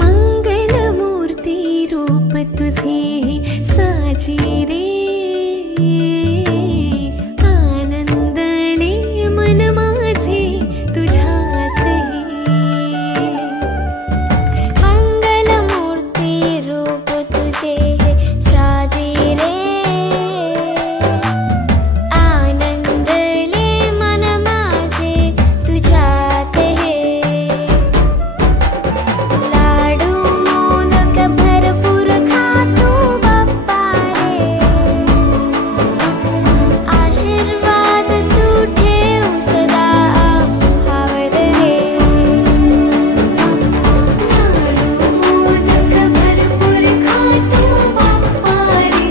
मंगलमूर्ती रूप तुझे साजी रे, आनंदले मन माझे तुझ्यात हे। मंगलमूर्ती रूप तुझे साजी रे, आनंदले मन माझे तुझ्यात हे। लाडू मोदक भरपूर खातो बाप्पा रे, आशीर्वाद तू ठेव सदा आम्हावर रे। लाडू मोदक भरपूर खातो बाप्पा रे,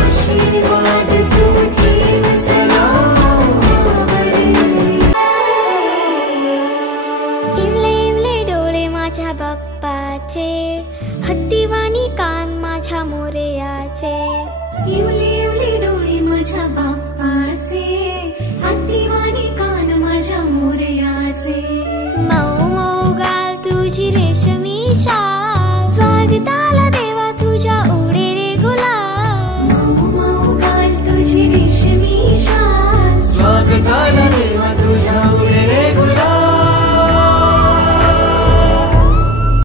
आशीर्वाद तू ठेव सदा आम्हावर रे। इवले इवले डोळे माझ्या बाप्पाचे, हत्तीवाणी कान माझ्या मोरयाचे। इवले इवले डोळे माझ्या बाप्पाचे, हत्तीवाणी कान माझ्या मोरयाचे। मऊ मऊ गाल तुझी रेशमी शाल, स्वागताला